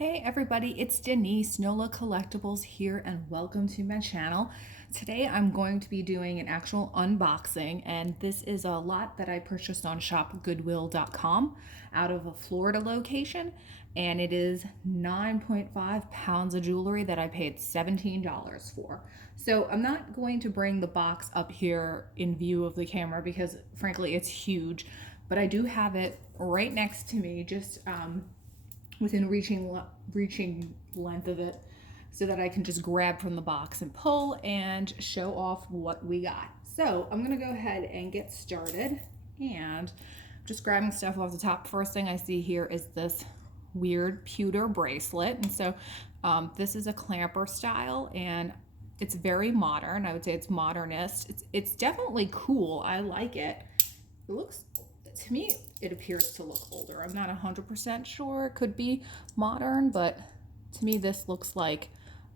Hey everybody, it's Denise, NOLA Collectibles here, and welcome to my channel. Today I'm going to be doing an actual unboxing, and this is a lot that I purchased on Shopgoodwill.com out of a Florida location, and it is 9.5 pounds of jewelry that I paid $17 for. So I'm not going to bring the box up here in view of the camera because frankly it's huge, but I do have it right next to me, just within reaching length of it, so that I can just grab from the box and pull and show off what we got. So I'm gonna go ahead and get started, and just grabbing stuff off the top. First thing I see here is this weird pewter bracelet, and so this is a clamper style, and it's very modern. I would say it's modernist. It's definitely cool. I like it. It looks, to me, it appears to look older. I'm not 100% sure. It could be modern, but to me this looks like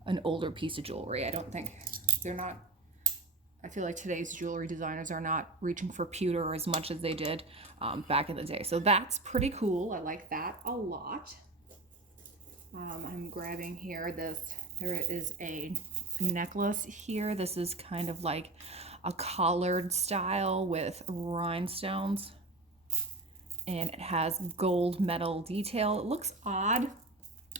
an older piece of jewelry. I don't think they're not, I feel like today's jewelry designers are not reaching for pewter as much as they did back in the day. So that's pretty cool. I like that a lot. I'm grabbing here this, there is a necklace here. This is kind of like a collared style with rhinestones, and it has gold metal detail. It looks odd.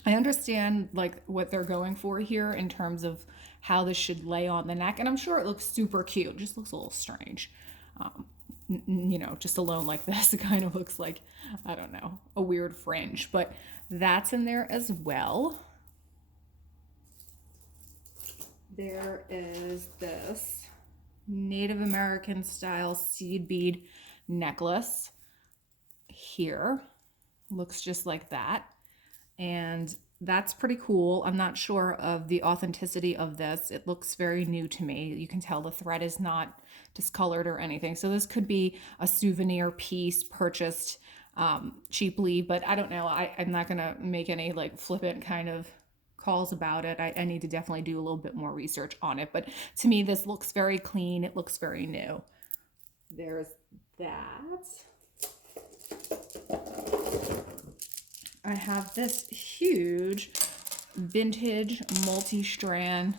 I understand like what they're going for here in terms of how this should lay on the neck, and I'm sure it looks super cute. It just looks a little strange. You know, just alone like this, it kind of looks like, I don't know, a weird fringe, but that's in there as well. There is this Native American style seed bead necklace here. Looks just like that, and that's pretty cool. I'm not sure of the authenticity of this. It looks very new to me. You can tell the thread is not discolored or anything, so this could be a souvenir piece purchased cheaply, but I don't know. I'm not gonna make any like flippant kind of calls about it. I need to definitely do a little bit more research on it, but to me this looks very clean. It looks very new. There's that. I have this huge vintage multi-strand,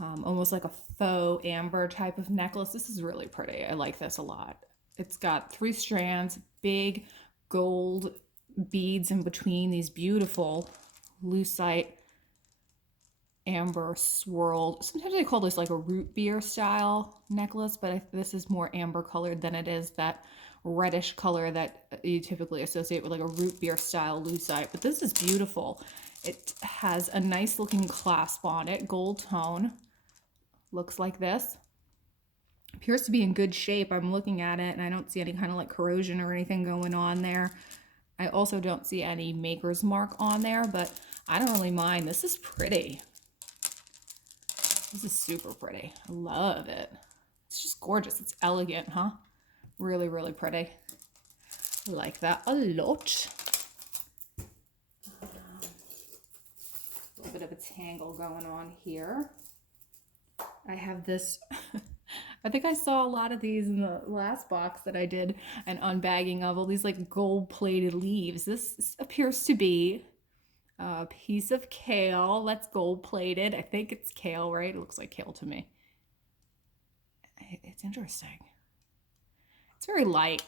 almost like a faux amber type of necklace. This is really pretty. I like this a lot. It's got 3 strands, big gold beads in between, these beautiful lucite amber swirled. Sometimes they call this like a root beer style necklace, but this is more amber colored than it is that reddish color that you typically associate with like a root beer style lucite. But this is beautiful. It has a nice looking clasp on it, gold tone. Looks like this. Appears to be in good shape. I'm looking at it and I don't see any kind of like corrosion or anything going on there. I also don't see any maker's mark on there, but I don't really mind. This is pretty. This is super pretty. I love it. It's just gorgeous. It's elegant, huh? Really, really pretty. I like that a lot. A little bit of a tangle going on here. I have this, I think I saw a lot of these in the last box that I did an unbagging of, all these like gold-plated leaves. This appears to be a piece of kale that's gold-plated. I think it's kale, right? It looks like kale to me. It's interesting. It's very light.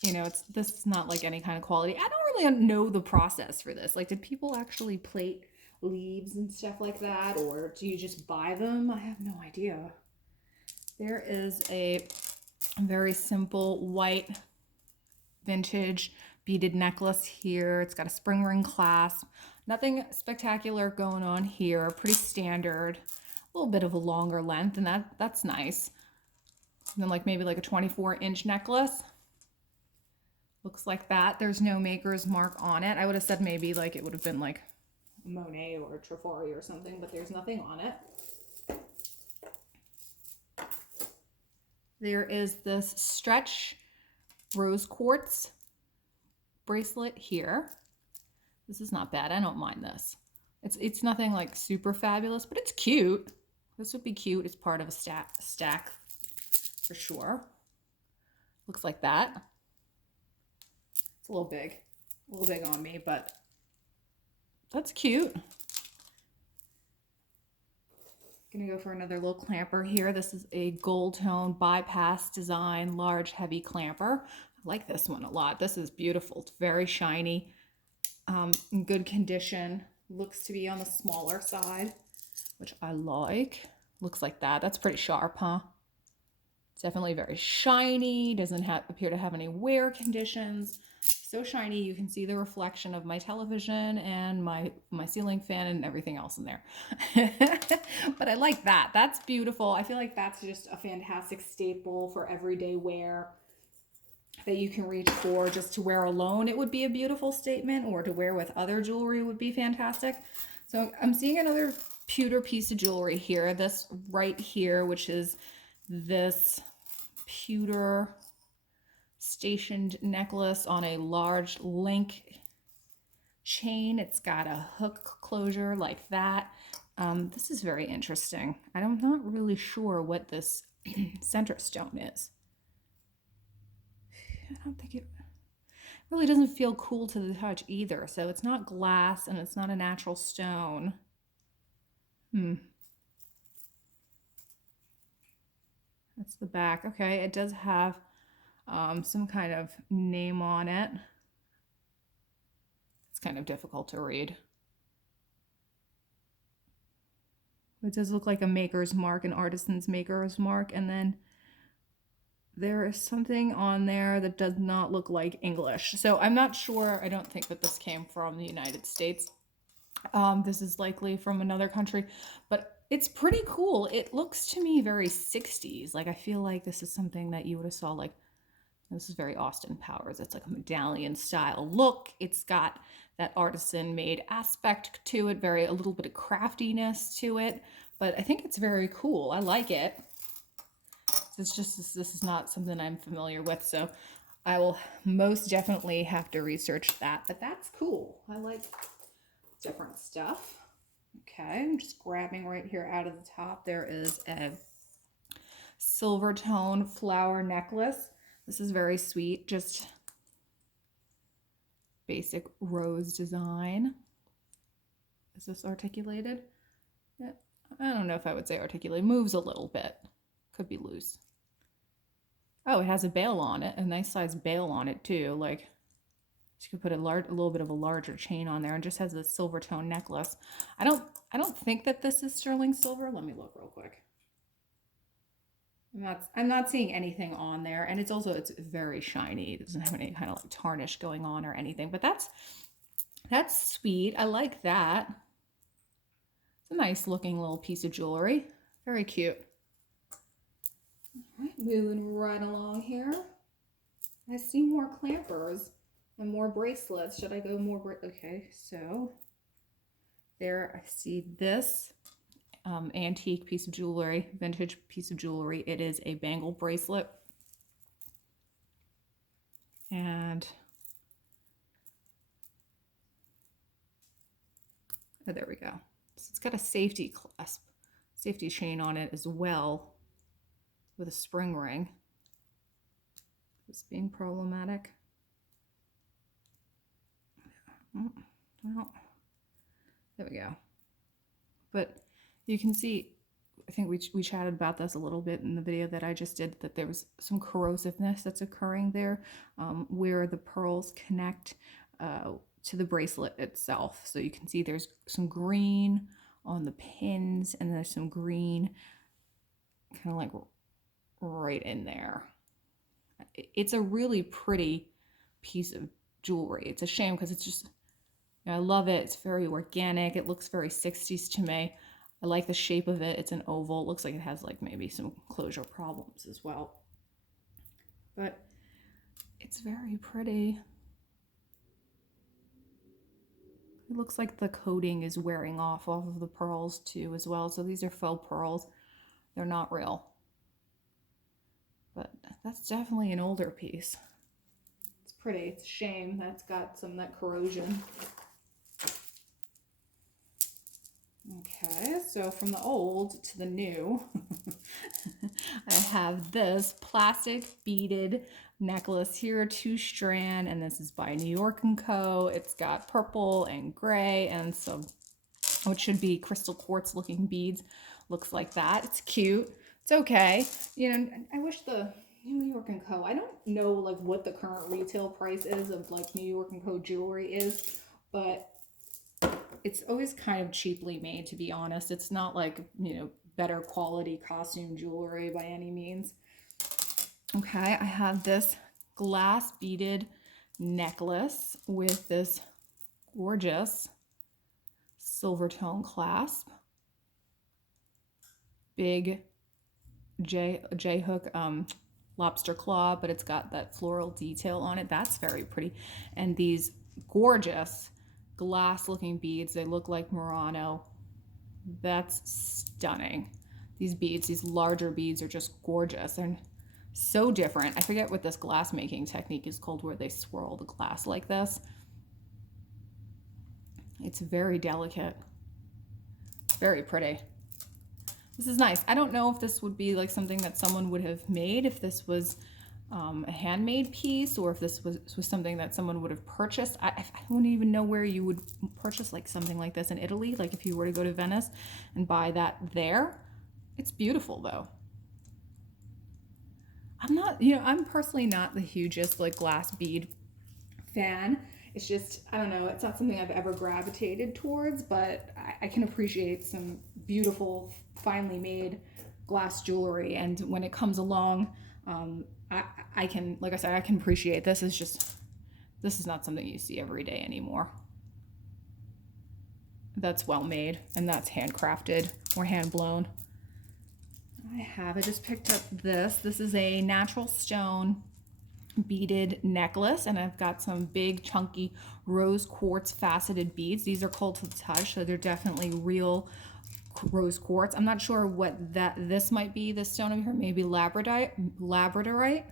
You know, this is not like any kind of quality. I don't really know the process for this. Like, did people actually plate leaves and stuff like that, or do you just buy them? I have no idea. There is a very simple white vintage beaded necklace here. It's got a spring ring clasp. Nothing spectacular going on here. Pretty standard. A little bit of a longer length, and that's nice. And then like maybe like a 24-inch necklace. Looks like that. There's no maker's mark on it. I would have said maybe like it would have been like Monet or Trifari or something, but there's nothing on it. There is this stretch rose quartz bracelet here. This is not bad. I don't mind this. It's nothing like super fabulous, but it's cute. This would be cute as part of a stack for sure. Looks like that. It's a little big on me, but That's cute. Gonna go for another little clamper here. This is a gold tone bypass design, large heavy clamper. I like this one a lot. This is beautiful. It's very shiny, in good condition. Looks to be on the smaller side, which I like. Looks like that. That's pretty sharp, huh? It's definitely very shiny. Doesn't appear to have any wear conditions. So shiny, you can see the reflection of my television and my ceiling fan and everything else in there. But I like that. That's beautiful. I feel like that's just a fantastic staple for everyday wear that you can reach for. Just to wear alone, it would be a beautiful statement, or to wear with other jewelry would be fantastic. So I'm seeing another pewter piece of jewelry here. This right here, which is this pewter stationed necklace on a large link chain. It's got a hook closure like that. This is very interesting. I'm not really sure what this center stone is. I don't think it really doesn't feel cool to the touch either. So it's not glass and it's not a natural stone. That's the back. Okay, it does have some kind of name on it. It's kind of difficult to read. It does look like a maker's mark, an artisan's maker's mark, and then there is something on there that does not look like English. So I'm not sure. I don't think that this came from the United States. This is likely from another country, but it's pretty cool. It looks to me very 60s. Like, I feel like this is something that you would have saw, like, this is very Austin Powers. It's like a medallion style look. It's got that artisan made aspect to it, a little bit of craftiness to it, but I think it's very cool. I like it. It's just, this is not something I'm familiar with, so I will most definitely have to research that, but that's cool. I like different stuff. Okay, I'm just grabbing right here out of the top. There is a silver tone flower necklace. This is very sweet, just basic rose design. Is this articulated? Yeah, I don't know if I would say articulated. Moves a little bit. Could be loose. Oh, it has a bail on it, a nice size bail on it too. Like, you could put a little bit of a larger chain on there, and just has a silver tone necklace. I don't think that this is sterling silver. Let me look real quick. I'm not seeing anything on there, and it's very shiny. It doesn't have any kind of like tarnish going on or anything, but that's sweet. I like that. It's a nice looking little piece of jewelry. Very cute. All right, moving right along here. I see more clampers and more bracelets. Should I go more? Okay, so there I see this antique piece of jewelry, vintage piece of jewelry. It is a bangle bracelet. And oh, there we go. So it's got a safety clasp, safety chain on it as well, with a spring ring. This being problematic. Well, there we go. But you can see, I think we chatted about this a little bit in the video that I just did, that there was some corrosiveness that's occurring there, where the pearls connect to the bracelet itself. So you can see there's some green on the pins, and there's some green kind of like right in there. It's a really pretty piece of jewelry. It's a shame because it's just, I love it. It's very organic. It looks very 60s to me. I like the shape of it. It's an oval. It looks like it has like maybe some closure problems as well. But it's very pretty. It looks like the coating is wearing off of the pearls too as well. So these are faux pearls. They're not real. But that's definitely an older piece. It's pretty. It's a shame that's got some of that corrosion. Okay, so from the old to the new, I have this plastic beaded necklace here, 2-strand, and this is by New York & Co. It's got purple and gray and some, which should be crystal quartz looking beads. Looks like that. It's cute. It's okay. You know, I wish the New York & Co. I don't know like what the current retail price is of like New York & Co. jewelry is, but it's always kind of cheaply made, to be honest. It's not like, you know, better quality costume jewelry by any means. Okay, I have this glass beaded necklace with this gorgeous silver tone clasp. Big J hook lobster claw, but it's got that floral detail on it. That's very pretty. And these gorgeous glass looking beads, they look like Murano. That's stunning. These beads, these larger beads, are just gorgeous and so different. I forget what this glass making technique is called, where they swirl the glass like this. It's very delicate, very pretty. This is nice. I don't know if this would be like something that someone would have made, if this was a handmade piece, or if this was something that someone would have purchased. I wouldn't even know where you would purchase like something like this in Italy. Like if you were to go to Venice and buy that there. It's beautiful though. I'm not, you know, I'm personally not the hugest like glass bead fan. It's just, I don't know, it's not something I've ever gravitated towards, but I can appreciate some beautiful, finely made glass jewelry. And when it comes along, I can, like I said, I can appreciate this. Is just, this is not something you see every day anymore. That's well made, and that's handcrafted or hand blown. I just picked up this. This is a natural stone beaded necklace, and I've got some big chunky rose quartz faceted beads. These are cold to the touch, so they're definitely real rose quartz. I'm not sure what this might be, this stone over here, maybe labradorite.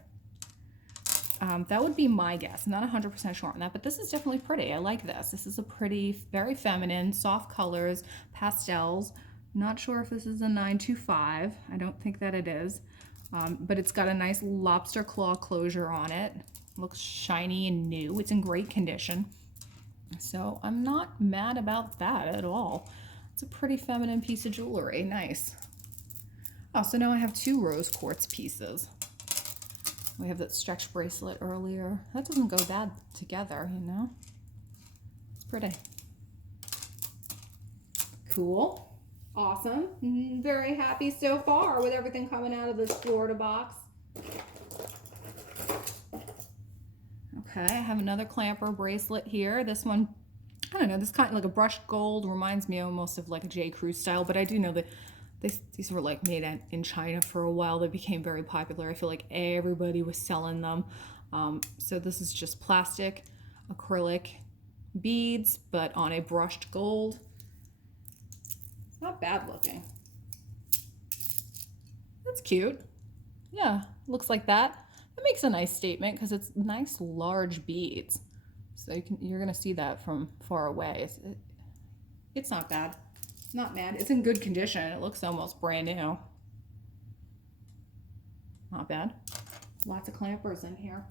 That would be my guess. I'm not 100% sure on that, but this is definitely pretty. I like this. This is a pretty, very feminine, soft colors, pastels. Not sure if this is a 925. I don't think that it is. But it's got a nice lobster claw closure on it. Looks shiny and new. It's in great condition. So I'm not mad about that at all. It's a pretty feminine piece of jewelry. Nice. Oh, so now I have 2 rose quartz pieces. We have that stretch bracelet earlier. That doesn't go bad together, you know? It's pretty. Cool. Awesome. Very happy so far with everything coming out of this Florida box. Okay, I have another clamper bracelet here. This one, I don't know, this kind of like a brushed gold, reminds me almost of like a J. Crew style, but I do know that these were like made in China for a while. They became very popular. I feel like everybody was selling them. So this is just plastic acrylic beads, but on a brushed gold. Not bad looking. That's cute. Yeah, looks like that. That makes a nice statement because it's nice large beads. So you're gonna see that from far away. It's not bad. Not bad. It's in good condition. It looks almost brand new. Not bad. Lots of clampers in here.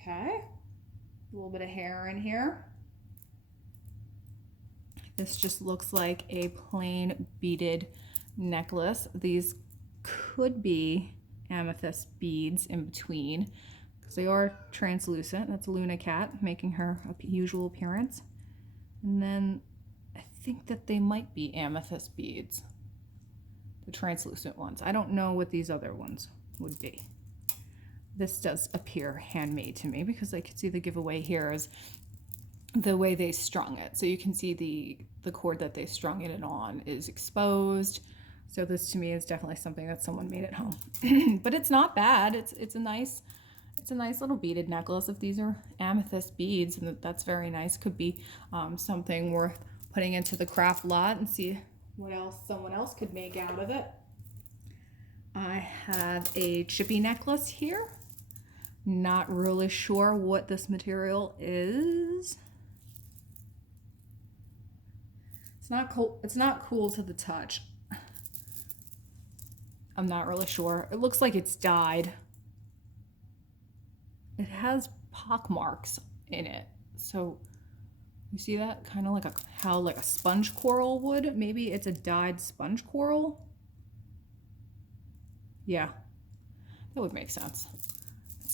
Okay. A little bit of hair in here. This just looks like a plain beaded necklace. These could be amethyst beads in between because they are translucent. That's Luna Cat making her usual appearance. And then I think that they might be amethyst beads, the translucent ones. I don't know what these other ones would be. This does appear handmade to me because I could see the giveaway here is the way they strung it. So you can see the cord that they strung it on is exposed. So this to me is definitely something that someone made at home. But it's not bad. It's a nice little beaded necklace. If these are amethyst beads, and that's very nice. Could be something worth putting into the craft lot and see what else someone else could make out of it. I have a chippy necklace here. Not really sure what this material is. It's not cool to the touch. I'm not really sure. It looks like it's dyed. It has pock marks in it. So you see that? Kind of like how like a sponge coral would. Maybe it's a dyed sponge coral. Yeah, that would make sense.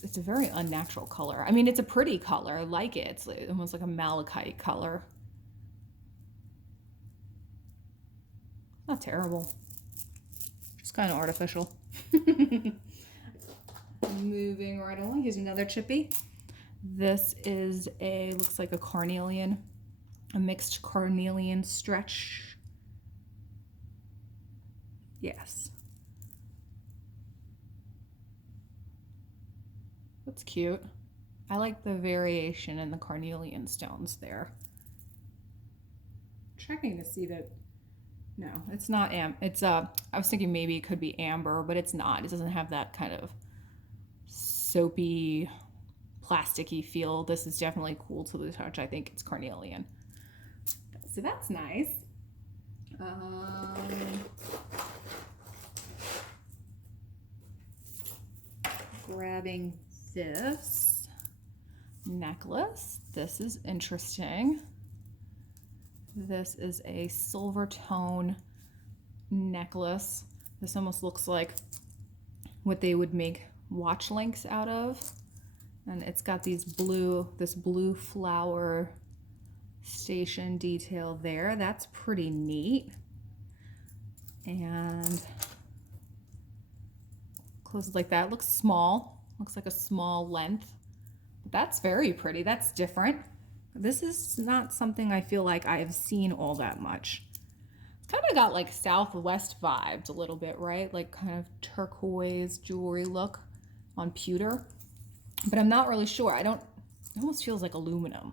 It's a very unnatural color. I mean, it's a pretty color. I like it. It's almost like a malachite color. Not terrible. Just kind of artificial. Moving right along. Here's another chippy. This is looks like a carnelian, a mixed carnelian stretch. Yes. That's cute. I like the variation in the carnelian stones there. Checking to see that. No, it's not it's I was thinking maybe it could be amber, but it's not. It doesn't have that kind of soapy, plasticky feel. This is definitely cool to the touch. I think it's carnelian. So that's nice. Grabbing this necklace. This is interesting. This is a silver tone necklace. This almost looks like what they would make watch links out of. And it's got this blue flower station detail there. That's pretty neat. And closes like that. Looks small. Looks like a small length. But that's very pretty. That's different. This is not something I feel like I've seen all that much. It's kind of got like Southwest vibes a little bit, right? Like kind of turquoise jewelry look on pewter. But I'm not really sure. It almost feels like aluminum.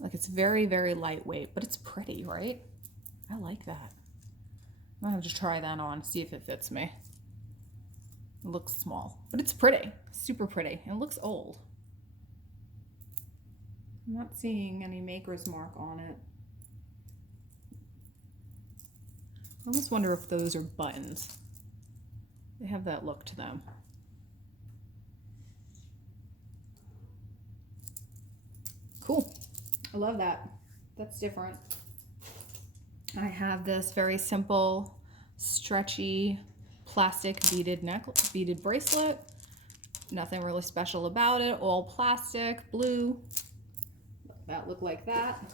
Like it's very, very lightweight, but it's pretty, right? I like that. I'm gonna have to try that on, see if it fits me. It looks small, but it's pretty, super pretty. And it looks old. I'm not seeing any maker's mark on it. I almost wonder if those are buttons. They have that look to them. Cool. I love that. That's different. I have this very simple, stretchy, plastic beaded bracelet. Nothing really special about it. All plastic, blue. That look like that.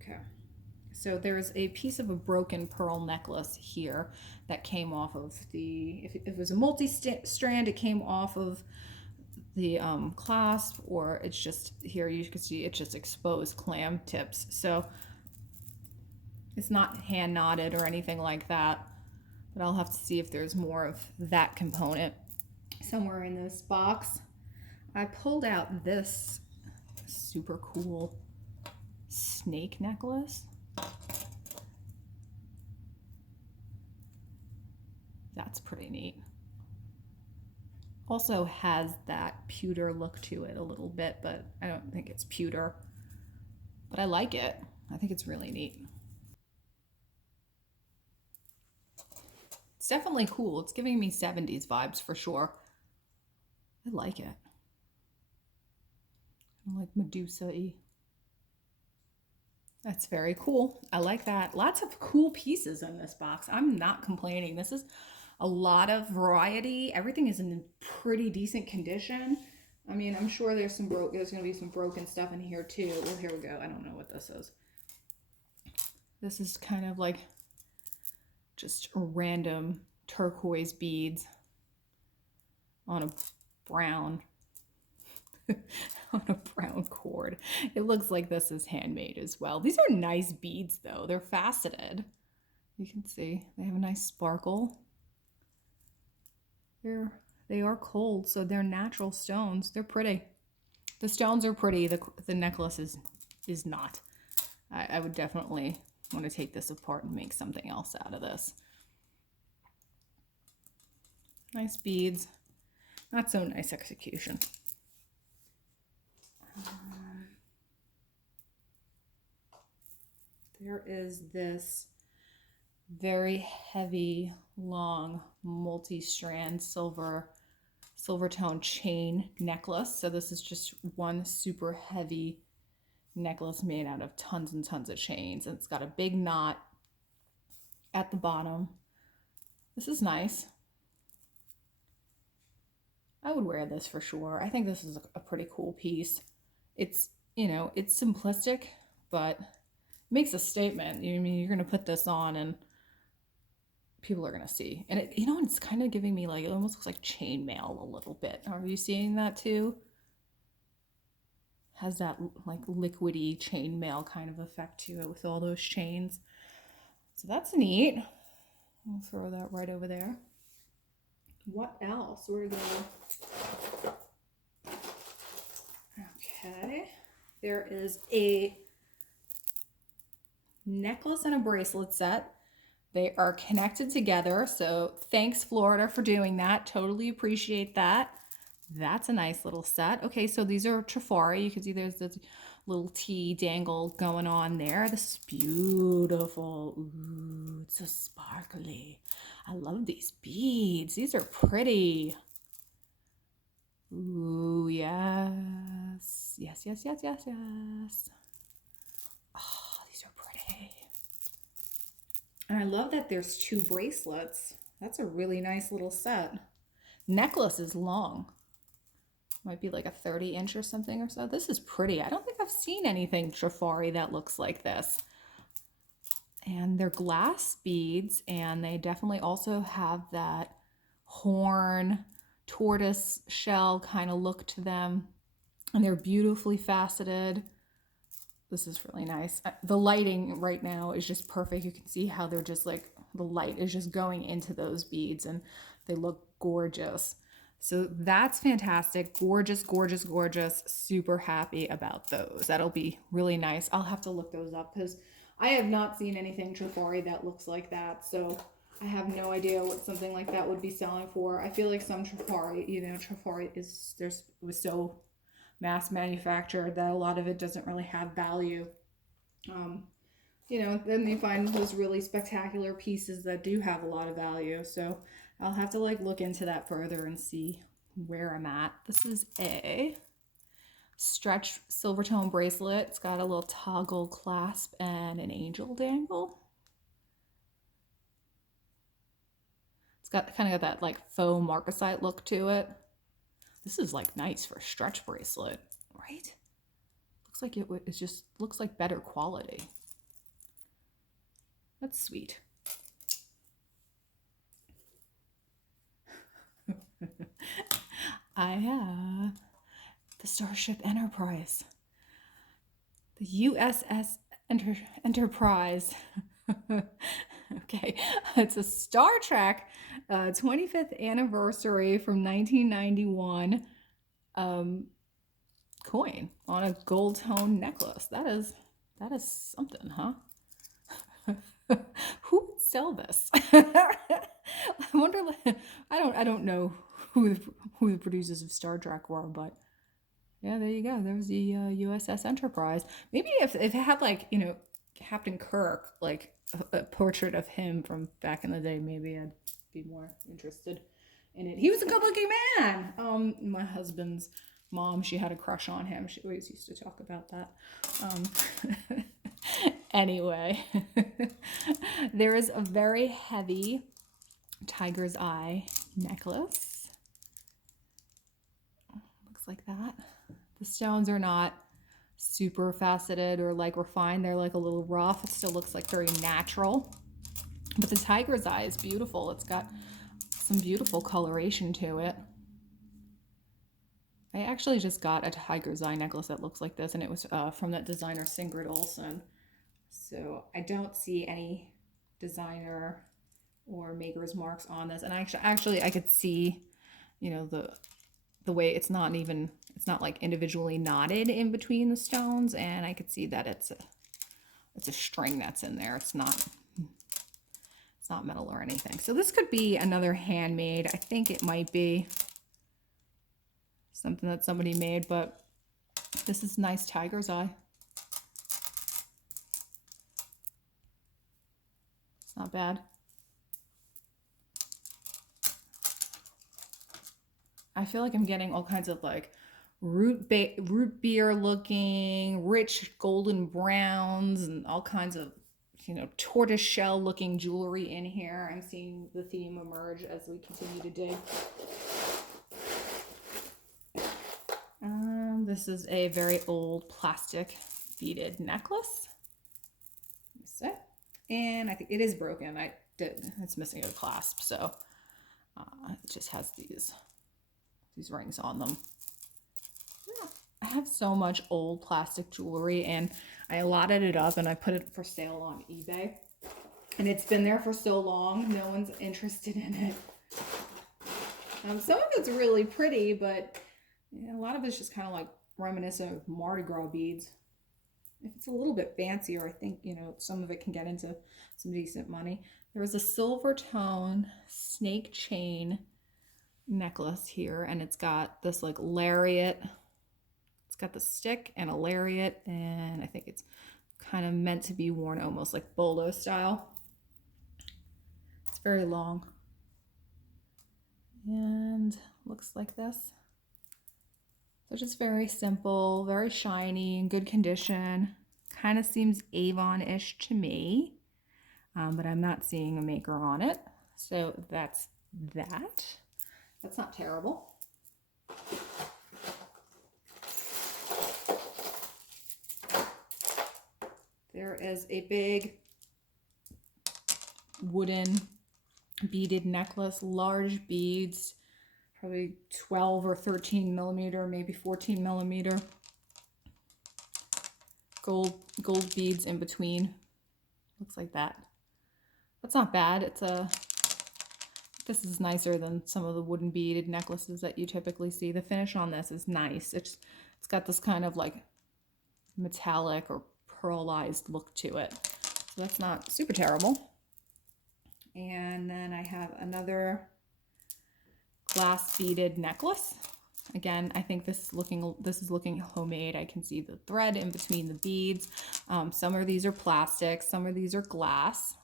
Okay. So there's a piece of a broken pearl necklace here that came off of if it was a multi-strand, it came off of the clasp, or it's just here you can see it's just exposed clam tips. So it's not hand knotted or anything like that, but I'll have to see if there's more of that component somewhere in this box. I pulled out this super cool snake necklace. That's pretty neat. Also has that pewter look to it a little bit, but I don't think it's pewter. But I like it. I think it's really neat. It's definitely cool. It's giving me 70s vibes for sure. I like it. I like Medusa-y. That's very cool. I like that. Lots of cool pieces in this box. I'm not complaining. This is a lot of variety. Everything is in pretty decent condition. I mean, I'm sure there's going to be some broken stuff in here too. Well, here we go. I don't know what this is. This is kind of like just random turquoise beads on a brown on a brown cord. It looks like this is handmade as well. These are nice beads though. They're faceted. You can see they have a nice sparkle. They are cold, so they're natural stones. They're pretty. The stones are pretty. The necklace is not. I would definitely want to take this apart and make something else out of this. Nice beads. Not so nice execution. there is this very heavy, long, multi-strand silver tone chain necklace. So this is just one super heavy necklace made out of tons and tons of chains. And it's got a big knot at the bottom. This is nice. I would wear this for sure. I think this is a pretty cool piece. It's, you know, it's simplistic, but it makes a statement. I mean, you're going to put this on and people are going to see. And it, you know, it's kind of giving me like, it almost looks like chainmail a little bit. Are you seeing that too? Has that like liquidy chainmail kind of effect to it with all those chains. So that's neat. I'll throw that right over there. What else? Where to go? Okay. There is a necklace and a bracelet set. They are connected together. So thanks, Florida, for doing that. Totally appreciate that. That's a nice little set. Okay, so these are Trifari. You can see there's this little T dangle going on there. This is beautiful. Ooh, it's so sparkly. I love these beads. These are pretty. Ooh, yes. Yes, yes, yes, yes, yes. Oh, these are pretty. And I love that there's two bracelets. That's a really nice little set. Necklace is long. Might be like a 30-inch or something or so. This is pretty. I don't think I've seen anything Trifari that looks like this. And they're glass beads, and they definitely also have that horn, tortoise shell kind of look to them. And they're beautifully faceted. This is really nice. The lighting right now is just perfect. You can see how they're just like, the light is just going into those beads and they look gorgeous. So that's fantastic. Gorgeous, gorgeous, gorgeous. Super happy about those. That'll be really nice. I'll have to look those up because I have not seen anything Trifari that looks like that. So I have no idea what something like that would be selling for. I feel like some Trifari, you know, Trifari was so mass manufactured that a lot of it doesn't really have value. You know, then they find those really spectacular pieces that do have a lot of value. So I'll have to like look into that further and see where I'm at. This is a stretch silver tone bracelet. It's got a little toggle clasp and an angel dangle. It's got kind of got that like faux marcasite look to it. This is like nice for a stretch bracelet, right? Looks like it just looks like better quality. That's sweet. I have the Starship Enterprise. The USS Enterprise. Okay, it's a Star Trek 25th anniversary from 1991 coin on a gold tone necklace. That is something, huh? Who would sell this? I wonder. I don't know who the producers of Star Trek were, but yeah, there you go. There's the USS Enterprise. Maybe if it had like, you know, Captain Kirk, like a portrait of him from back in the day, maybe I'd be more interested in it. He was a good-looking man. My husband's mom, she had a crush on him. She always used to talk about that. Anyway, there is a very heavy tiger's eye necklace. Looks like that. The stones are not super faceted or like refined. They're like a little rough. It still looks like very natural. But the tiger's eye is beautiful. It's got some beautiful coloration to it. I actually just got a tiger's eye necklace that looks like this, and it was from that designer Sigrid Olsen. So I don't see any designer or maker's marks on this. And actually I could see, you know, the way it's not like individually knotted in between the stones, and I could see that it's a string that's in there. It's not metal or anything. So this could be another handmade. I think it might be something that somebody made, but this is nice tiger's eye. bad. I feel like I'm getting all kinds of like root beer looking, rich golden browns, and all kinds of, you know, tortoise shell looking jewelry in here. I'm seeing the theme emerge as we continue to dig. This is a very old plastic beaded necklace. And I think it is broken. It's missing a clasp, so it just has these rings on them. Yeah. I have so much old plastic jewelry, and I allotted it up and I put it for sale on eBay. And it's been there for so long, no one's interested in it. Some of it's really pretty, but a lot of it's just kind of like reminiscent of Mardi Gras beads. If it's a little bit fancier, I think, you know, some of it can get into some decent money. There was a silver tone snake chain necklace here, and it's got this like lariat. It's got the stick and a lariat, and I think it's kind of meant to be worn almost like bolo style. It's very long and looks like this. So just very simple, very shiny, in good condition. Kind of seems Avon-ish to me, but I'm not seeing a maker on it. So that's that. That's not terrible. There is a big wooden beaded necklace, large beads, probably 12 or 13 millimeter, maybe 14 millimeter. Gold beads in between. Looks like that. That's not bad. This is nicer than some of the wooden beaded necklaces that you typically see. The finish on this is nice. It's got this kind of like metallic or pearlized look to it. So that's not super terrible. And then I have another glass beaded necklace. Again, I think this is looking homemade. I can see the thread in between the beads. Some of these are plastic, some of these are glass.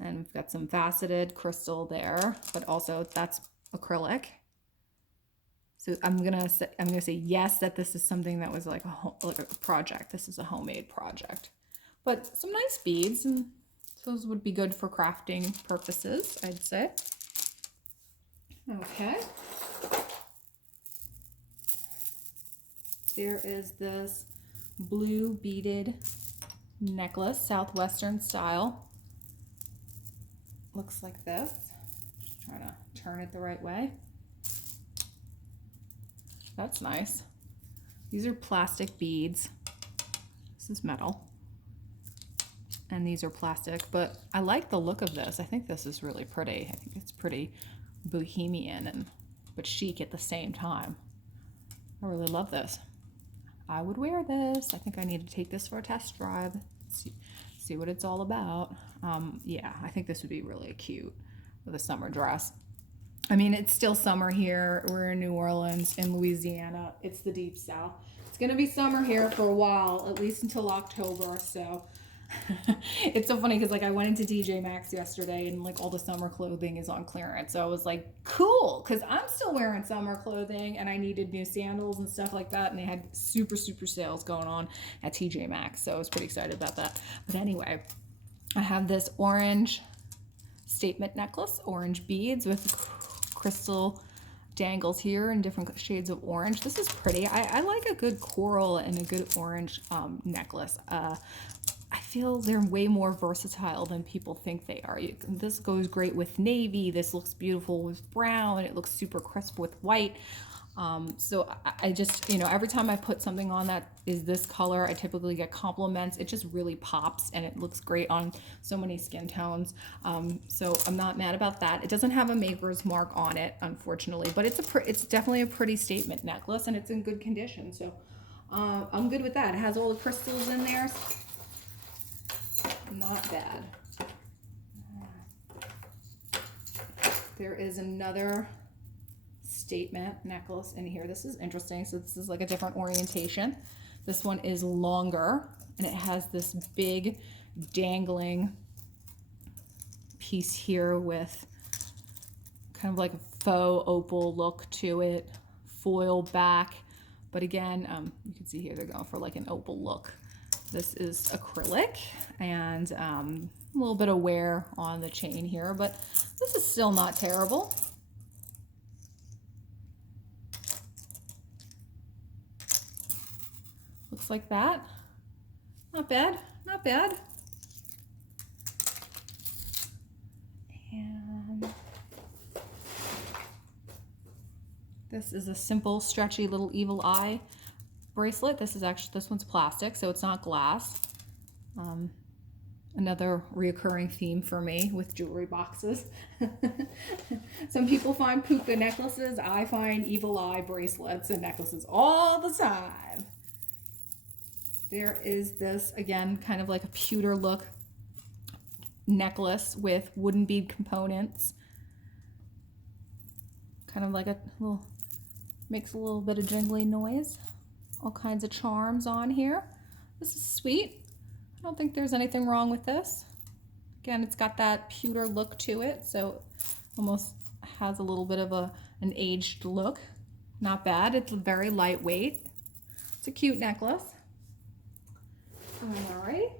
And we've got some faceted crystal there, but also that's acrylic. So I'm gonna say yes, that this is something that was like a project. This is a homemade project, but some nice beads, and those would be good for crafting purposes, I'd say. Okay. There is this blue beaded necklace, Southwestern style. Looks like this. Just trying to turn it the right way. That's nice. These are plastic beads. This is metal. And these are plastic, but I like the look of this. I think this is really pretty. I think it's pretty bohemian but chic at the same time. I really love this. I would wear this. I think I need to take this for a test drive. See what it's all about. Yeah, I think this would be really cute with a summer dress. I mean, it's still summer here. We're in New Orleans, in Louisiana. It's the deep south. It's gonna be summer here for a while, at least until October. So it's so funny because like I went into TJ Maxx yesterday and like all the summer clothing is on clearance. So I was like, cool, because I'm still wearing summer clothing and I needed new sandals and stuff like that. And they had super sales going on at TJ Maxx. So I was pretty excited about that. But anyway, I have this orange statement necklace, orange beads with crystal dangles here in different shades of orange. This is pretty. I like a good coral and a good orange necklace. I feel they're way more versatile than people think they are. This goes great with navy. This looks beautiful with brown. It looks super crisp with white. So I just, you know, every time I put something on that is this color, I typically get compliments. It just really pops and it looks great on so many skin tones. So I'm not mad about that. It doesn't have a maker's mark on it, unfortunately, but it's definitely a pretty statement necklace and it's in good condition. So I'm good with that. It has all the crystals in there. Not bad. There is another statement necklace in here. This is interesting. So this is like a different orientation. This one is longer and it has this big dangling piece here with kind of like a faux opal look to it, foil back. But again, you can see here they're going for like an opal look. This is acrylic and a little bit of wear on the chain here, but this is still not terrible. Looks like that. Not bad, not bad. And this is a simple, stretchy little evil eye bracelet. This one's plastic, so it's not glass. Another reoccurring theme for me with jewelry boxes. Some people find puka necklaces. I find evil eye bracelets and necklaces all the time. There is this, again, kind of like a pewter look necklace with wooden bead components. Kind of like a little, makes a little bit of jingly noise. All kinds of charms on here. This is sweet. I don't think there's anything wrong with this. Again, it's got that pewter look to it, so almost has a little bit of an aged look. Not bad. It's very lightweight. It's a cute necklace. All right.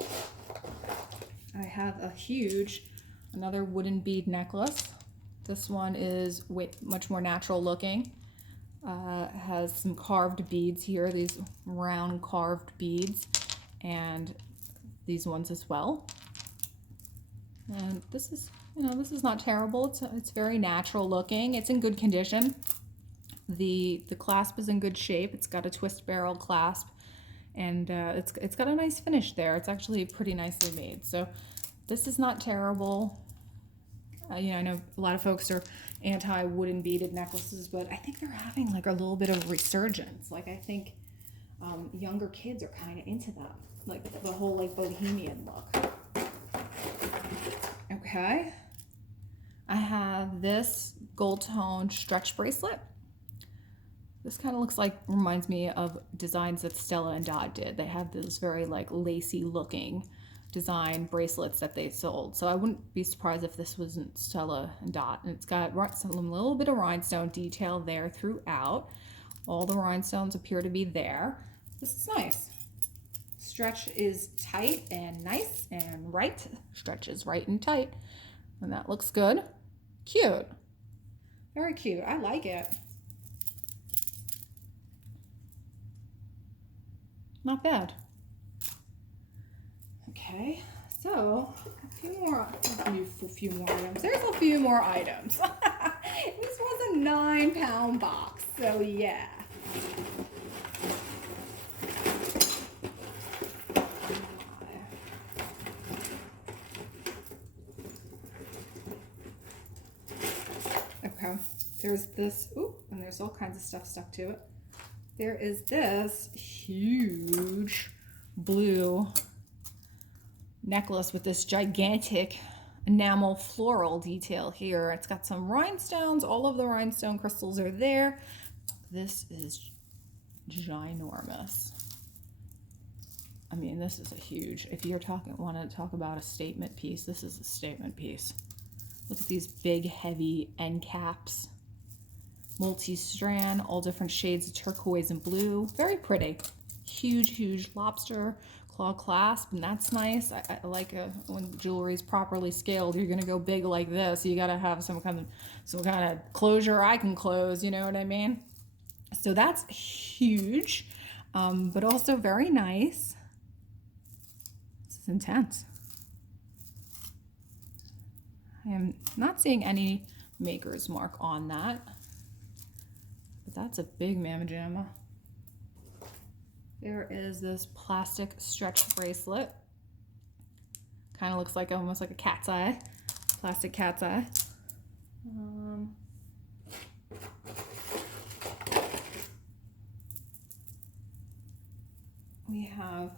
I have a huge, another wooden bead necklace. This one is much more natural looking. Has some carved beads here, these round carved beads, and these ones as well. And this is, this is not terrible. It's very natural looking. It's in good condition. The clasp is in good shape. It's got a twist barrel clasp, and it's got a nice finish there. It's actually pretty nicely made. So this is not terrible. I know a lot of folks are anti wooden beaded necklaces, but I think they're having like a little bit of resurgence. Like I think younger kids are kind of into them, like the whole like bohemian look. Okay, I have this gold tone stretch bracelet. This kind of reminds me of designs that Stella and Dot did. They have this very like lacy looking design bracelets that they sold. So I wouldn't be surprised if this wasn't Stella and Dot. And it's got a little bit of rhinestone detail there throughout. All the rhinestones appear to be there. This is nice. Stretch is tight and nice and right. Stretch is right and tight. And that looks good. Cute. Very cute. I like it. Not bad. Okay, so a few more items. There's a few more items. This was a 9-pound box, so yeah. Okay, there's this, and there's all kinds of stuff stuck to it. There is this huge blue necklace with this gigantic enamel floral detail here. It's got some rhinestones. All of the rhinestone crystals are there. This is ginormous. I mean, this is a huge, if you're want to talk about a statement piece, this is a statement piece. Look at these big, heavy end caps. Multi-strand, all different shades of turquoise and blue. Very pretty. Huge, huge lobster claw clasp, and that's nice. I like when jewelry is properly scaled. You're gonna go big like this, you gotta have some kind of closure I can close, you know what I mean? So that's huge, but also very nice. This is intense. I am not seeing any maker's mark on that, but that's a big mamma jamma. There is this plastic stretch bracelet. Kind of looks like almost like a cat's eye, plastic cat's eye. We have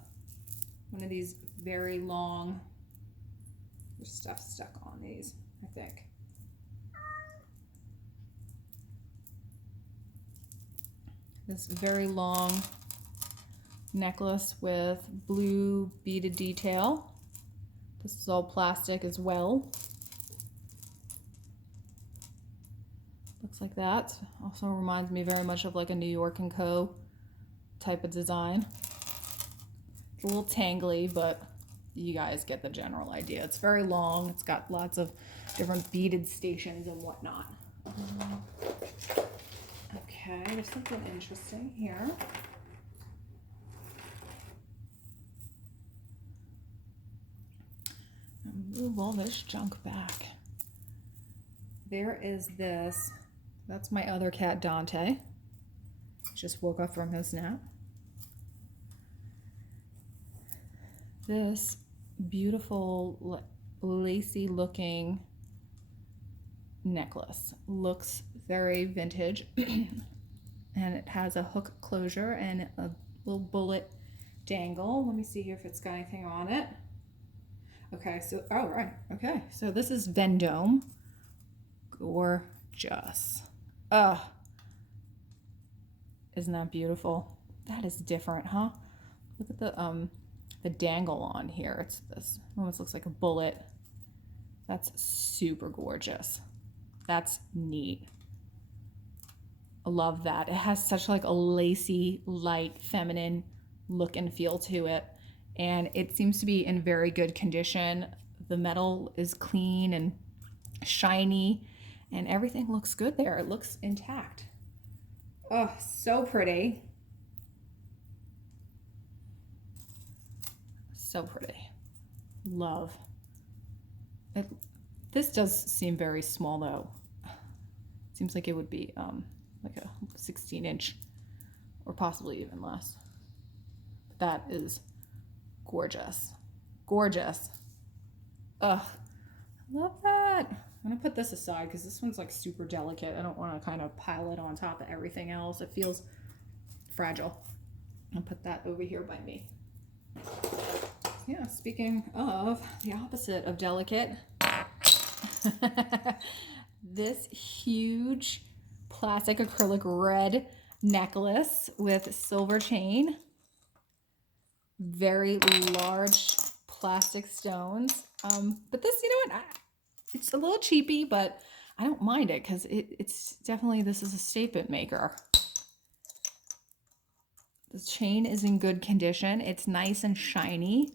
one of these very long, there's stuff stuck on these, I think. This very long necklace with blue beaded detail. This is all plastic as well. Looks like that. Also reminds me very much of like a New York & Co. type of design. It's a little tangly, but you guys get the general idea. It's very long. It's got lots of different beaded stations and whatnot. Okay, there's something interesting here. Move all this junk back. There is this. That's my other cat, Dante. Just woke up from his nap. This beautiful lacy looking necklace looks very vintage and it has a hook closure and a little bullet dangle. Let me see here if it's got anything on it. Okay, so, oh, right. Okay, so this is Vendome. Gorgeous. Isn't that beautiful? That is different, huh? Look at the dangle on here. It's this almost looks like a bullet. That's super gorgeous. That's neat. I love that. It has such like a lacy, light, feminine look and feel to it. And it seems to be in very good condition. The metal is clean and shiny and everything looks good there. It looks intact. Oh, so pretty. So pretty. Love. This does seem very small though. Seems like it would be like a 16-inch or possibly even less. That is gorgeous. Gorgeous. Ugh. I love that. I'm gonna put this aside because this one's like super delicate. I don't want to kind of pile it on top of everything else. It feels fragile. I'll put that over here by me. Yeah, speaking of the opposite of delicate, this huge plastic acrylic red necklace with silver chain, very large plastic stones. But this, you know what, it's a little cheapy, but I don't mind it because it's definitely, this is a statement maker. The chain is in good condition. It's nice and shiny.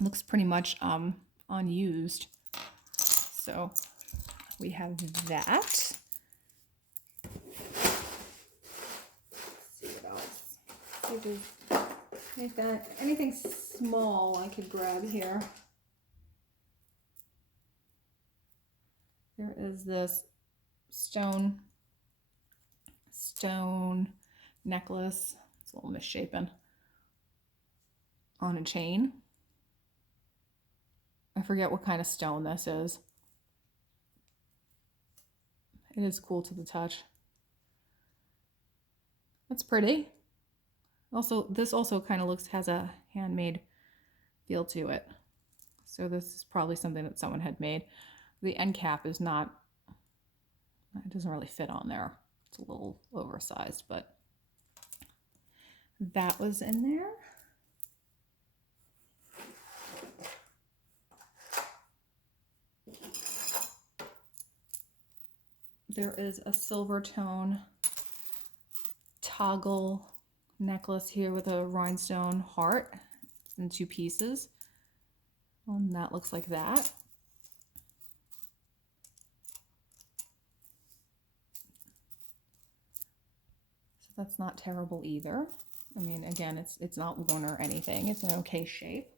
Looks pretty much unused. So we have that. Let's see what else. See if there's anything small I could grab here. There is this stone necklace. It's a little misshapen on a chain. I forget what kind of stone this is. It is cool to the touch. That's pretty. Also, this also kind of has a handmade feel to it. So this is probably something that someone had made. The end cap is not, it doesn't really fit on there. It's a little oversized, but that was in there. There is a silver tone toggle necklace here with a rhinestone heart. It's in 2 pieces. And that looks like that. So that's not terrible either. I mean, again, it's not worn or anything. It's an okay shape.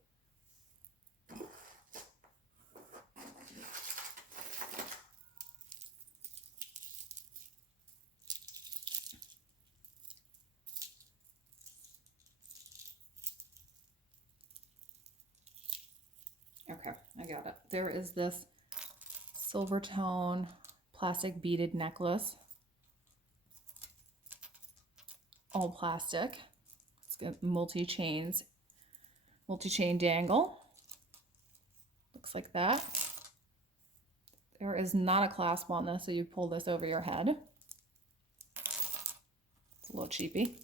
Okay, I got it. There is this silver tone plastic beaded necklace. All plastic. It's got multi-chain dangle. Looks like that. There is not a clasp on this, so you pull this over your head. It's a little cheapy.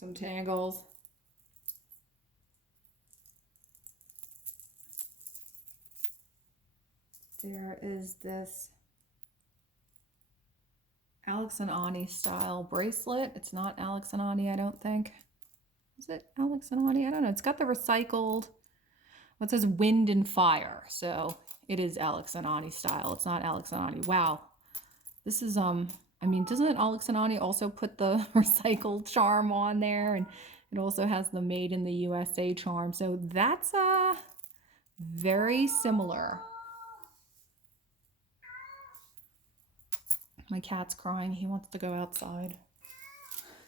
Some tangles. There is this Alex and Ani style bracelet. It's not Alex and Ani, I don't think. Is it Alex and Ani? I don't know. It's got the recycled, well, it says wind and fire. So it is Alex and Ani style. It's not Alex and Ani. Wow. This is, I mean, doesn't Alex and Ani also put the recycled charm on there? And it also has the made in the USA charm. So that's very similar. My cat's crying. He wants to go outside.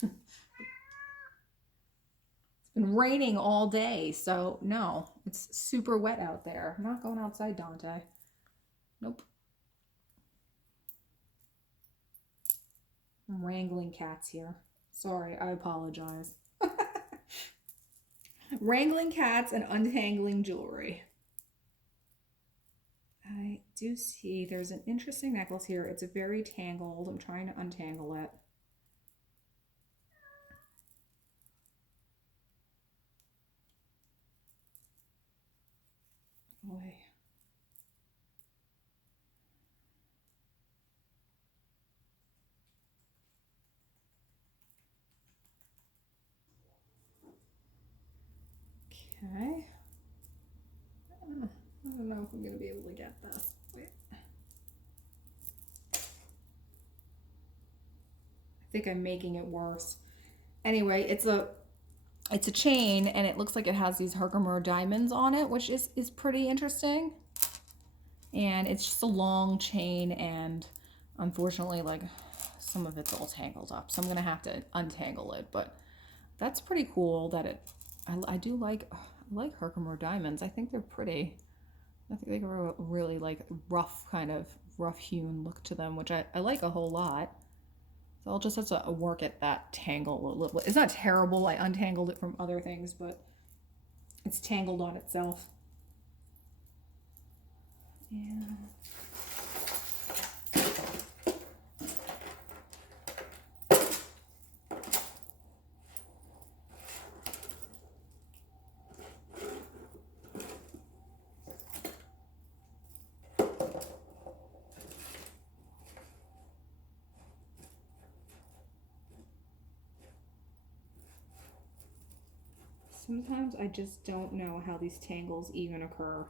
It's been raining all day, so no, it's super wet out there. I'm not going outside, Dante. Nope. I'm wrangling cats here. Sorry, I apologize. Wrangling cats and untangling jewelry. I do see there's an interesting necklace here. It's very tangled. I'm trying to untangle it. Boy. Okay. I don't know if I'm going to be able to get this. Wait. I think I'm making it worse. Anyway, it's a chain, and it looks like it has these Herkimer diamonds on it, which is pretty interesting. And it's just a long chain, and unfortunately, like, some of it's all tangled up. So I'm going to have to untangle it, but that's pretty cool that I do like Herkimer diamonds. I think they're pretty. I think they have a really like rough hewn look to them, which I like a whole lot. So I'll just have to work at that tangle a little bit. It's not terrible. I untangled it from other things, but it's tangled on itself. Yeah. Sometimes I just don't know how these tangles even occur.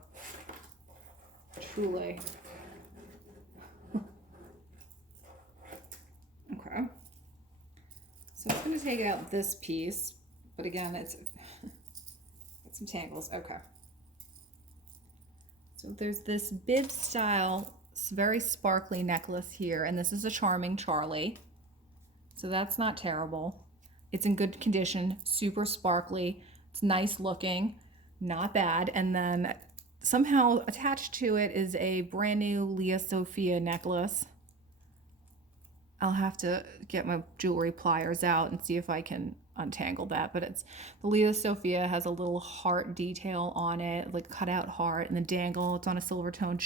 Truly. Okay. So I'm going to take out this piece, but again, it's some tangles. Okay. So there's this bib style, very sparkly necklace here, and this is a Charming Charlie. So that's not terrible. It's in good condition, super sparkly. It's nice looking, not bad. And then somehow attached to it is a brand new Leah Sophia necklace. I'll have to get my jewelry pliers out and see if I can untangle that. But it's the Leah Sophia has a little heart detail on it, like cut out heart, and the dangle. It's on a silver tone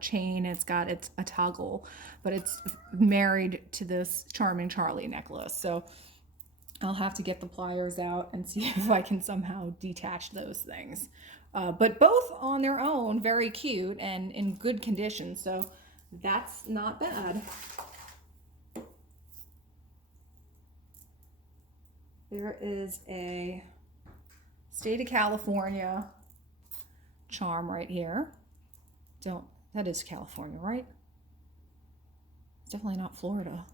chain. It's got a toggle, but it's married to this Charming Charlie necklace. So I'll have to get the pliers out and see if I can somehow detach those things. But both on their own, very cute and in good condition. So that's not bad. There is a State of California charm right here. That is California, right? It's definitely not Florida.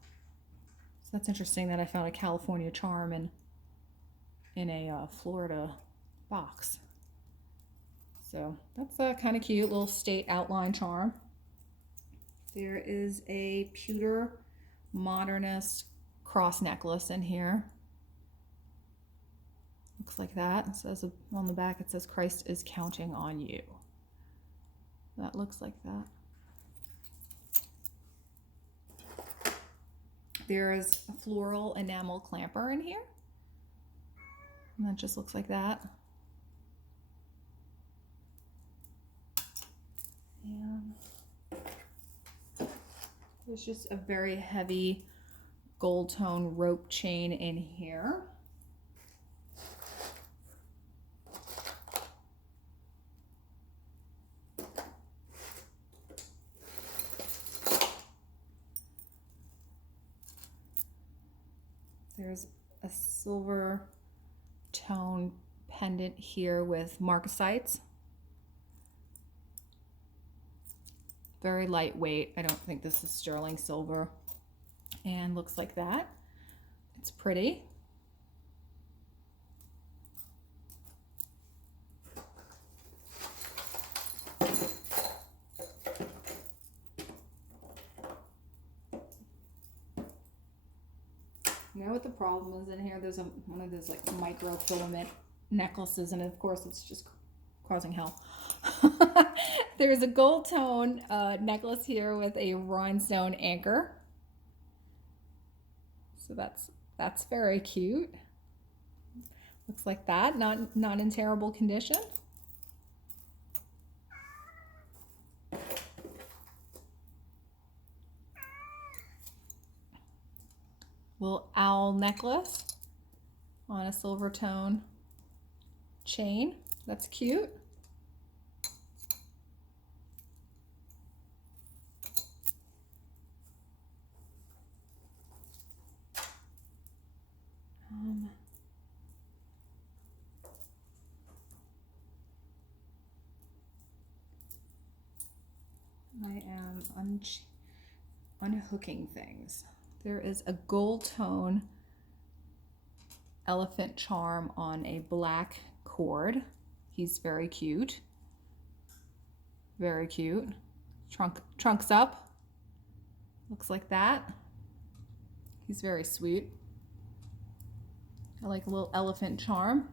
So that's interesting that I found a California charm in a Florida box. So that's kind of cute little state outline charm. There is a pewter modernist cross necklace in here. Looks like that. It says on the back, it says Christ is counting on you. That looks like that. There is a floral enamel clamper in here. And that just looks like that. And there's just a very heavy gold tone rope chain in here. There's a silver tone pendant here with marcasites. Very lightweight. I don't think this is sterling silver. And looks like that. It's pretty. You know what the problem is in here? There's one of those like microfilament necklaces, and of course it's just causing hell. There's a gold tone necklace here with a rhinestone anchor. So that's very cute. Looks like that, not in terrible condition. Little owl necklace on a silver tone chain. That's cute. I am unhooking things. There is a gold tone elephant charm on a black cord. He's very cute. Very cute. Trunks up. Looks like that. He's very sweet. I like a little elephant charm.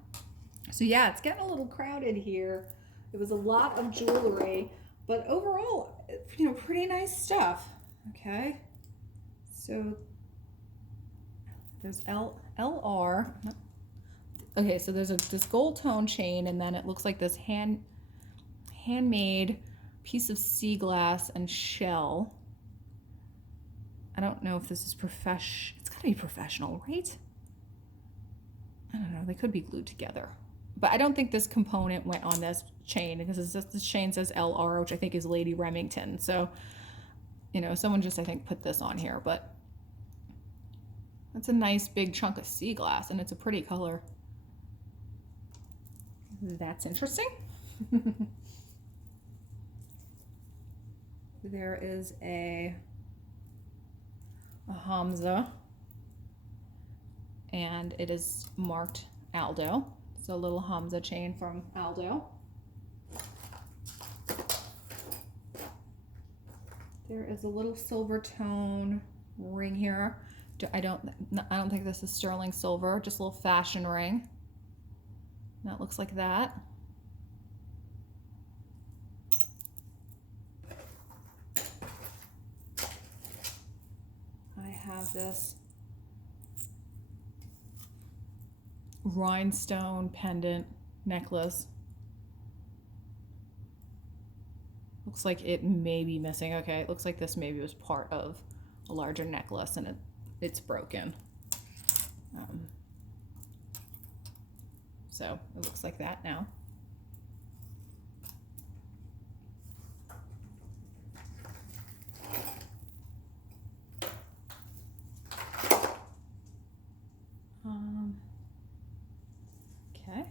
So yeah, it's getting a little crowded here. It was a lot of jewelry, but overall, you know, pretty nice stuff. Okay. So there's LR. Okay, so there's this gold tone chain, and then it looks like this handmade piece of sea glass and shell. I don't know if this is it's gotta be professional, right? I don't know, they could be glued together. But I don't think this component went on this chain, because this chain says LR, which I think is Lady Remington. So, you know, someone just, I think, put this on here, but that's a nice big chunk of sea glass, and it's a pretty color. That's interesting. There is a Hamza, and it is marked Aldo. So a little Hamza chain from Aldo. There is a little silver tone ring here. I don't think this is sterling silver, just a little fashion ring. That looks like that. I have this rhinestone pendant necklace. Looks like it may be missing. Okay, it looks like this maybe was part of a larger necklace, and it's broken. So it looks like that now. Okay,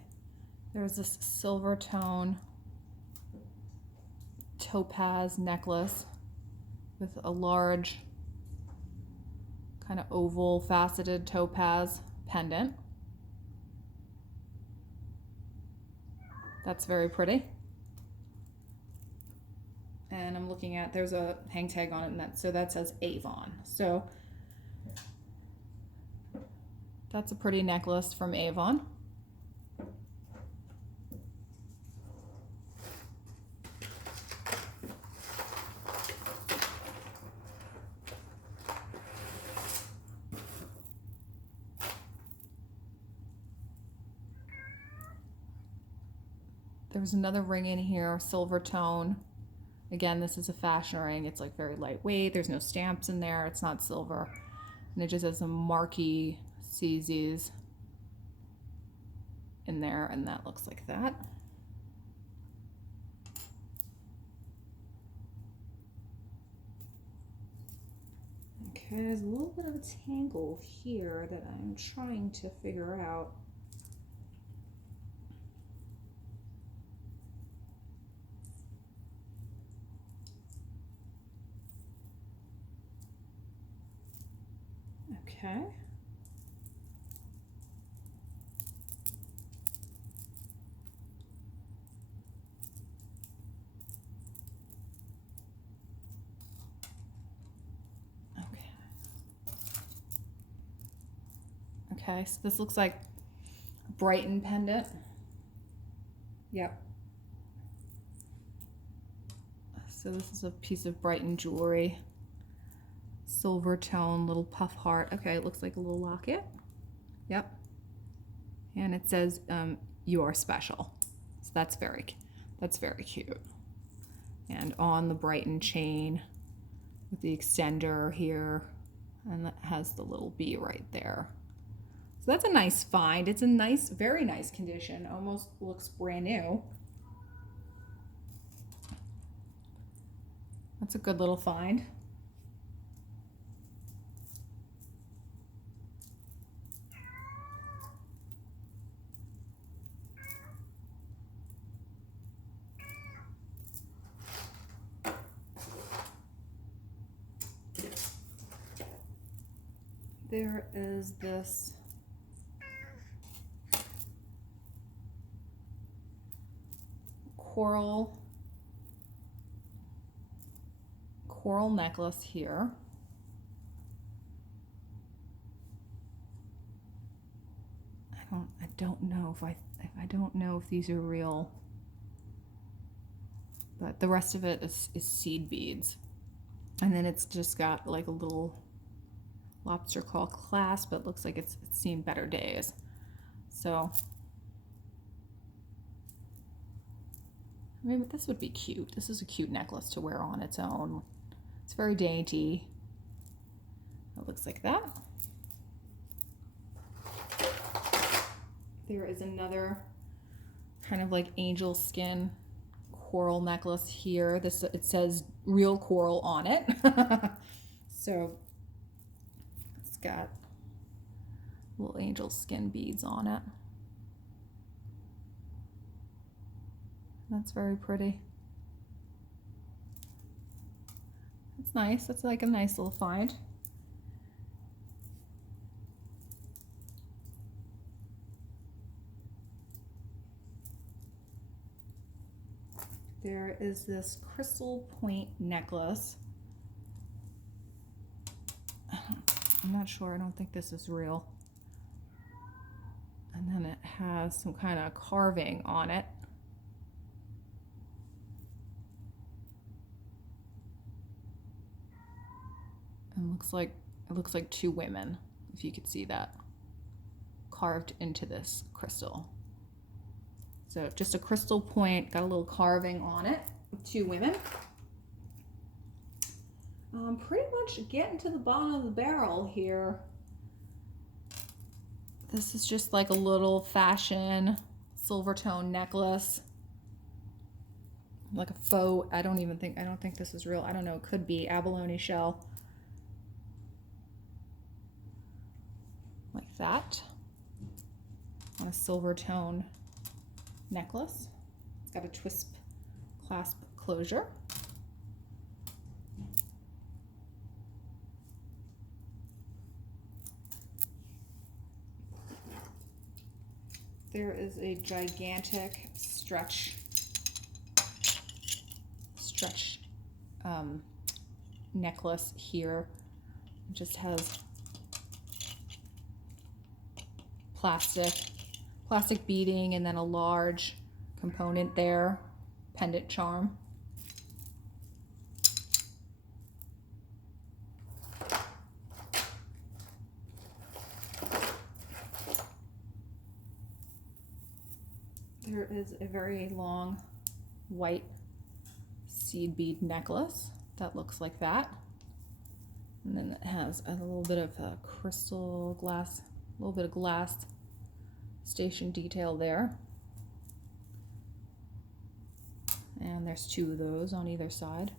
there's this silver tone topaz necklace with a large kind of oval faceted topaz pendant. That's very pretty. And I'm looking at, there's a hang tag on it, and so that says Avon. So that's a pretty necklace from Avon. There's another ring in here, silver tone. Again, this is a fashion ring. It's like very lightweight. There's no stamps in there. It's not silver. And it just has some marquee CZs in there, and that looks like that. Okay, there's a little bit of a tangle here that I'm trying to figure out. Okay. Okay, so this looks like a Brighton pendant. Yep. So this is a piece of Brighton jewelry. Silver tone, little puff heart. Okay, it looks like a little locket. Yep. And it says, you are special. So that's very cute. And on the Brighton chain with the extender here, and that has the little bee right there. So that's a nice find. It's a nice, very nice condition. Almost looks brand new. That's a good little find. There is this coral necklace here. I don't know if I don't know if these are real, but the rest of it is seed beads, and then it's just got like a little lobster claw clasp, but it looks like it's seen better days. So I mean, this would be cute. This is a cute necklace to wear on its own. It's very dainty. It looks like that. There is another kind of like angel skin coral necklace here. It says real coral on it. So it's got little angel skin beads on it. That's very pretty. It's nice. That's like a nice little find. There is this crystal point necklace. I'm not sure. I don't think this is real. And then it has some kind of carving on it. And it looks like two women, if you could see that, carved into this crystal. So just a crystal point, got a little carving on it, two women. Pretty much getting to the bottom of the barrel here. This is just like a little fashion silver tone necklace. Like a faux, I don't think this is real. I don't know, it could be abalone shell. Like that. On a silver tone necklace. It's got a twist clasp closure. There is a gigantic stretch necklace here. It just has plastic beading and then a large component there, pendant charm. There is a very long white seed bead necklace that looks like that. And then it has a little bit of a crystal glass, a little bit of glass station detail there. And there's two of those on either side.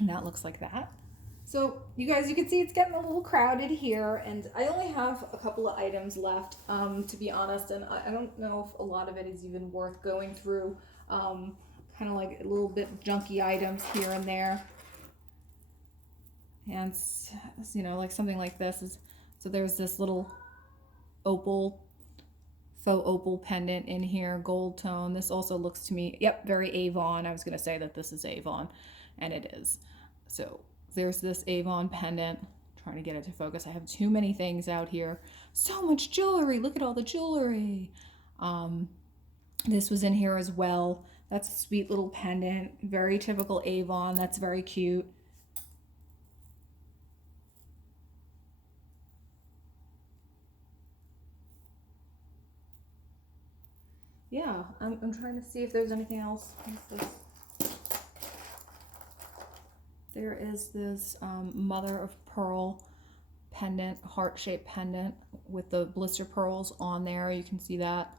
And that looks like that. So you guys, you can see it's getting a little crowded here, and I only have a couple of items left, to be honest, and I don't know if a lot of it is even worth going through. Kind of like a little bit junky items here and there. And, you know, like something like this is, so there's this little opal, faux opal pendant in here, gold tone. This also looks to me, yep, very Avon. I was going to say that this is Avon, and it is. So there's this Avon pendant. Trying to get it to focus. I have too many things out here. So much jewelry. Look at all the jewelry. This was in here as well. That's a sweet little pendant. Very typical Avon. That's very cute. Yeah, I'm trying to see if there's anything else. There is this mother of pearl pendant, heart-shaped pendant with the blister pearls on there. You can see that.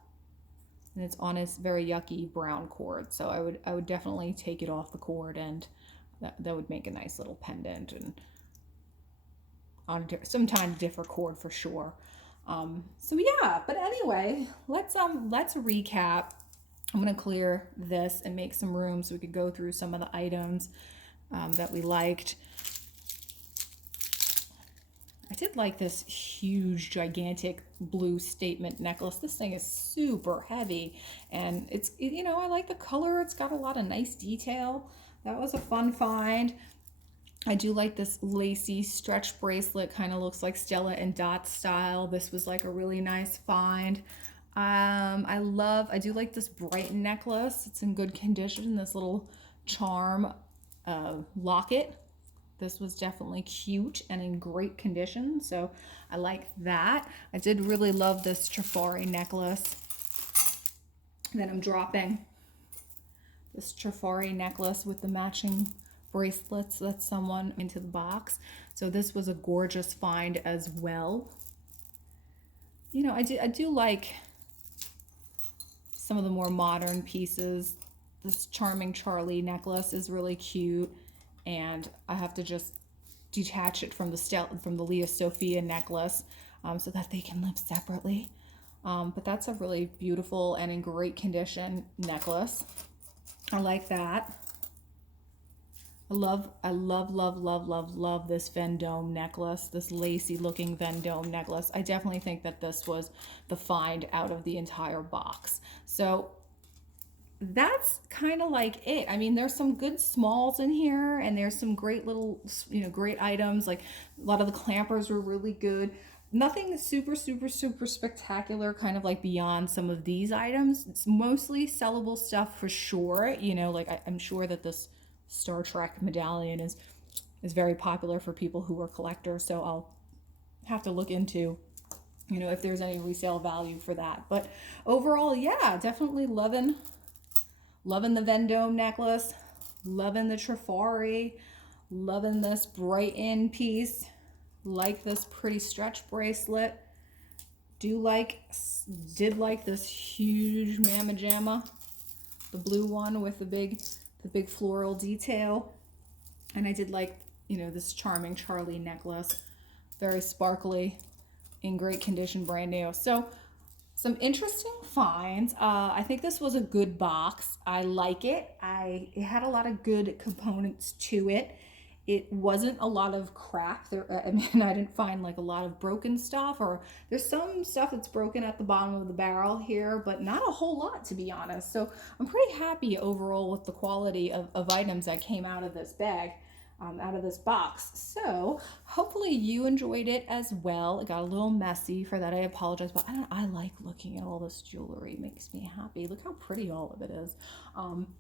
And it's on a very yucky brown cord. So I would definitely take it off the cord, and that would make a nice little pendant, and on some kind of different cord for sure. So yeah, but anyway, let's recap. I'm gonna clear this and make some room so we could go through some of the items that we liked. I did like this huge, gigantic blue statement necklace. This thing is super heavy, and it's, you know, I like the color. It's got a lot of nice detail. That was a fun find. I do like this lacy stretch bracelet, kind of looks like Stella and Dot style. This was like a really nice find. I do like this bright necklace. It's in good condition. This little charm locket. This was definitely cute and in great condition, so I like that. I did really love this Trifari necklace that I'm dropping. This Trifari necklace with the matching bracelets that someone into the box. So this was a gorgeous find as well. You know, I do like some of the more modern pieces. This Charming Charlie necklace is really cute, and I have to just detach it from the Leah Sophia necklace so that they can live separately. But that's a really beautiful and in great condition necklace. I like that. I love this Vendome necklace, this lacy looking Vendome necklace. I definitely think that this was the find out of the entire box. So that's kind of like it. I mean, there's some good smalls in here, and there's some great little, you know, great items. Like a lot of the clampers were really good. Nothing super spectacular, kind of like beyond some of these items. It's mostly sellable stuff for sure. You know, like I'm sure that this Star Trek medallion is very popular for people who are collectors, so I'll have to look into, you know, if there's any resale value for that. But overall, yeah, definitely loving the Vendome necklace, loving the Trifari, loving this Brighton piece, like this pretty stretch bracelet. Did like this huge Mamma Jamma, the blue one with the big floral detail. And I did like, you know, this Charming Charlie necklace, very sparkly, in great condition, brand new. So some interesting finds. I think this was a good box. I like it. It had a lot of good components to it. It wasn't a lot of crap there. I mean, I didn't find like a lot of broken stuff, or there's some stuff that's broken at the bottom of the barrel here, but not a whole lot, to be honest. So I'm pretty happy overall with the quality of items that came out of this bag, out of this box. So hopefully you enjoyed it as well. It got a little messy. For that I apologize, but I like looking at all this jewelry. It makes me happy. Look how pretty all of it is.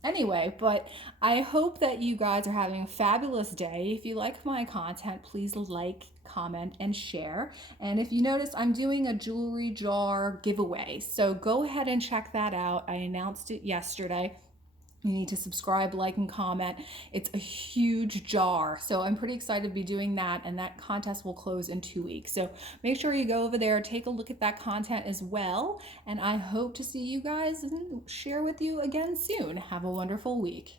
Anyway, but I hope that you guys are having a fabulous day. If you like my content, please like, comment, and share. And if you notice, I'm doing a jewelry jar giveaway, so go ahead and check that out. I announced it yesterday. You need to subscribe, like, and comment. It's a huge jar, so I'm pretty excited to be doing that, and that contest will close in 2 weeks. So make sure you go over there, take a look at that content as well, and I hope to see you guys and share with you again soon. Have a wonderful week.